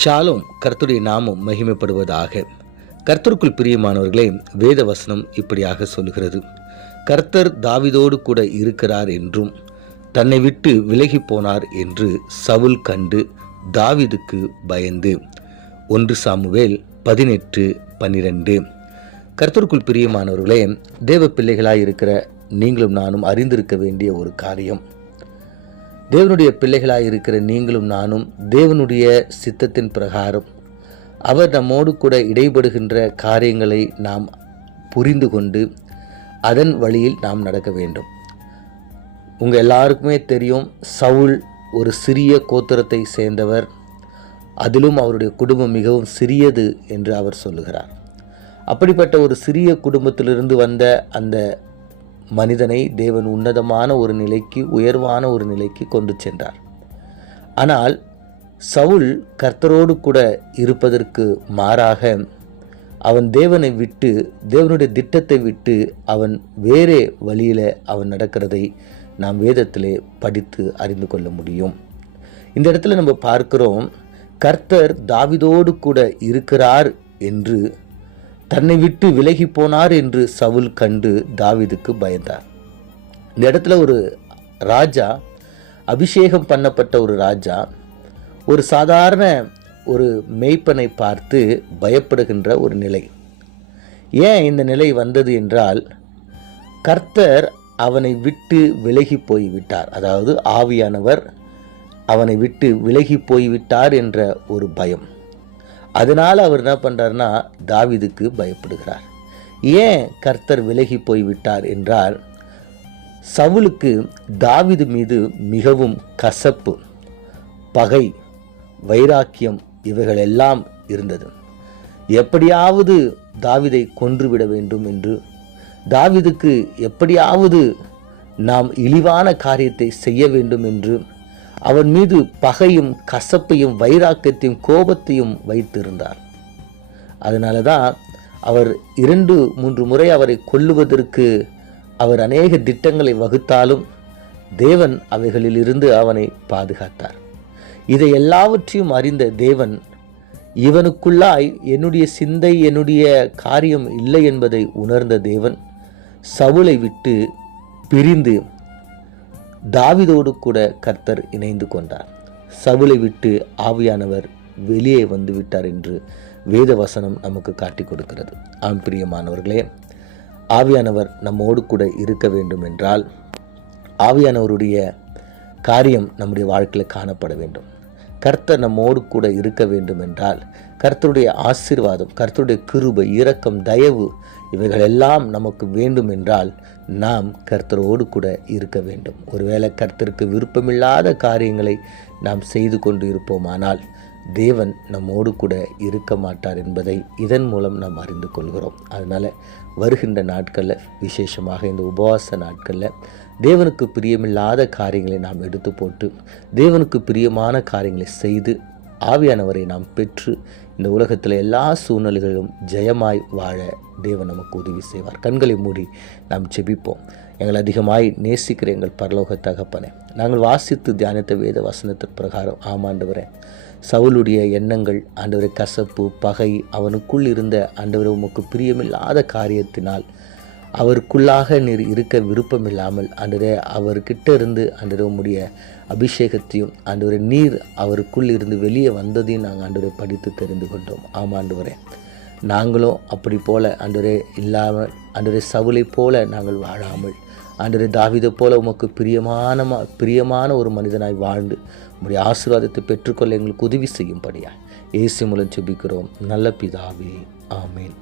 ஷாலும் கர்த்துடைய நாமம் மகிமைப்படுவதாக. கர்த்தருக்குள் பிரியமானவர்களே வேத வசனம் இப்படியாக சொல்கிறது கர்த்தர் தாவிதோடு கூட இருக்கிறார் என்றும் தன்னை விட்டு விலகி போனார் என்று சவுல் கண்டு தாவிதுக்கு பயந்து. ஒன்று சாமுவேல் பதினெட்டு பன்னிரண்டு. கர்த்தருக்குள் பிரியமானவர்களே தேவ பிள்ளைகளாய் இருக்கிற நீங்களும் நானும் அறிந்திருக்க வேண்டிய ஒரு காரியம். தேவனுடைய பிள்ளைகளாக இருக்கிற நீங்களும் நானும் தேவனுடைய சித்தத்தின் பிரகாரம். அவர் நம்மோடு கூட இடைபடுகின்ற காரியங்களை நாம் புரிந்து கொண்டு அதன் வழியில் நாம் நடக்க வேண்டும். உங்கள் எல்லாருக்குமே தெரியும் சவுல் ஒரு சிறிய கோத்திரத்தை சேர்ந்தவர். அதிலும் அவருடைய குடும்பம் மிகவும் சிறியது என்று அவர் சொல்லுகிறார். அப்படிப்பட்ட ஒரு சிறிய குடும்பத்திலிருந்து வந்த அந்த மனிதனை தேவன் உன்னதமான ஒரு நிலைக்கு உயர்வான ஒரு நிலைக்கு கொண்டு சென்றார். ஆனால் சவுல் கர்த்தரோடு கூட இருப்பதற்கு மாறாக அவன் தேவனை விட்டு தேவனுடைய திட்டத்தை விட்டு அவன் வேறே வழியில் அவன் நடக்கிறதை நாம் வேதத்திலே படித்து அறிந்து கொள்ள முடியும். இந்த இடத்துல நம்ம பார்க்கிறோம் கர்த்தர் தாவிதோடு கூட இருக்கிறார் என்று தன்னை விட்டு விலகி போனார் என்று சவுல் கண்டு தாவிதுக்கு பயந்தார். இந்த இடத்துல ஒரு ராஜா அபிஷேகம் பண்ணப்பட்ட ஒரு ராஜா ஒரு சாதாரண ஒரு மெய்ப்பனை பார்த்து பயப்படுகின்ற ஒரு நிலை. ஏன் இந்த நிலை வந்தது என்றால் கர்த்தர் அவனை விட்டு விலகி போய்விட்டார். அதாவது ஆவியானவர் அவனை விட்டு விலகி போய்விட்டார் என்ற ஒரு பயம். அதனால் அவர் என்ன பண்ணுறாருன்னா தாவிதுக்கு பயப்படுகிறார். ஏன் கர்த்தர் விலகி போய்விட்டார் என்றால் சவுலுக்கு தாவிது மீது மிகவும் கசப்பு பகை வைராக்கியம் இவைகளெல்லாம் இருந்தது. எப்படியாவது தாவிதை கொன்றுவிட வேண்டும் என்று தாவிதுக்கு எப்படியாவது நாம் இழிவான காரியத்தை செய்ய வேண்டும் என்று அவன் மீது பகையும் கசப்பையும் வைராக்கியத்தையும் கோபத்தையும் வைத்திருந்தார். அதனால தான் அவர் இரண்டு மூன்று முறை அவரை கொல்லுவதற்கு அவர் அநேக திட்டங்களை வகுத்தாலும் தேவன் அவைகளிலிருந்து அவனை பாதுகாத்தார். இதை எல்லாவற்றையும் அறிந்த தேவன் இவனுக்குள்ளாய் என்னுடைய சிந்தை என்னுடைய காரியம் இல்லை என்பதை உணர்ந்த தேவன் சவுளை விட்டு பிரிந்து தாவிதோடு கூட கர்த்தர் இணைந்து கொண்டார். சவுளை விட்டு ஆவியானவர் வெளியே வந்து விட்டார் என்று வேத வசனம் நமக்கு காட்டி கொடுக்கிறது. ஆம் பிரியமானவர்களே ஆவியானவர் நம்மோடு கூட இருக்க வேண்டும் என்றால் ஆவியானவருடைய காரியம் நம்முடைய வாழ்க்கையில் காணப்பட வேண்டும். கர்த்தர் நம்மோடு கூட இருக்க வேண்டும் என்றால் கர்த்தருடைய ஆசீர்வாதம் கர்த்தருடைய கிருபை இரக்கம் தயவு இவைகள் எல்லாம் நமக்கு வேண்டும் என்றால் நாம் கர்த்தரோடு கூட இருக்க வேண்டும். ஒருவேளை கர்த்தருக்கு விருப்பமில்லாத காரியங்களை நாம் செய்து கொண்டு இருப்போமானால் தேவன் நம்மோடு கூட இருக்க மாட்டார் என்பதை இதன் மூலம் நாம் அறிந்து கொள்கிறோம். அதனால் வருகின்ற நாட்களில் விசேஷமாக இந்த உபவாச நாட்களில் தேவனுக்கு பிரியமில்லாத காரியங்களை நாம் எடுத்து போட்டு தேவனுக்கு பிரியமான காரியங்களை செய்து ஆவியானவரை நாம் பெற்று இந்த உலகத்தில் எல்லா சூழ்நிலைகளிலும் ஜெயமாய் வாழ தேவன் நமக்கு உதவி செய்வார். கண்களை மூடி நாம் செபிப்போம் எங்கள் அதிகமாய் நேசிக்கிற எங்கள் பரலோக தகப்பனே நாங்கள் வாசித்து தியானித்த வேத வசனத்தின் பிரகாரம் ஆமாண்டவரே சவுளுடைய எண்ணங்கள் ஆண்டவரை கசப்பு பகை அவனுக்குள் இருந்த ஆண்டவரை உமக்கு பிரியமில்லாத காரியத்தினால் அவருக்குள்ளாக நீர் இருக்க விருப்பமில்லாமல் ஆண்டவரே அவர்கிட்ட இருந்து ஆண்டவரே உம்முடைய அபிஷேகத்தையும் ஆண்டவரே நீர் அவருக்குள் இருந்து வெளியே வந்ததையும் நாங்கள் ஆண்டவரை படித்து தெரிந்து கொண்டோம். ஆமாம் ஆண்டவரே. நாங்களும் அப்படி போல அன்றரே இல்லாமல் அன்றரே சவுளை போல நாங்கள் வாழாமல் அன்றரே தாவிதை போல உமக்கு பிரியமான பிரியமான ஒரு மனிதனாய் வாழ்ந்து உம்முடைய ஆசீர்வாதத்தை பெற்றுக்கொள்ள எங்களுக்கு உதவி செய்யும்படியா இயேசு மூலம் செபிக்கிறோம் நல்ல பிதாவே. ஆமேன்.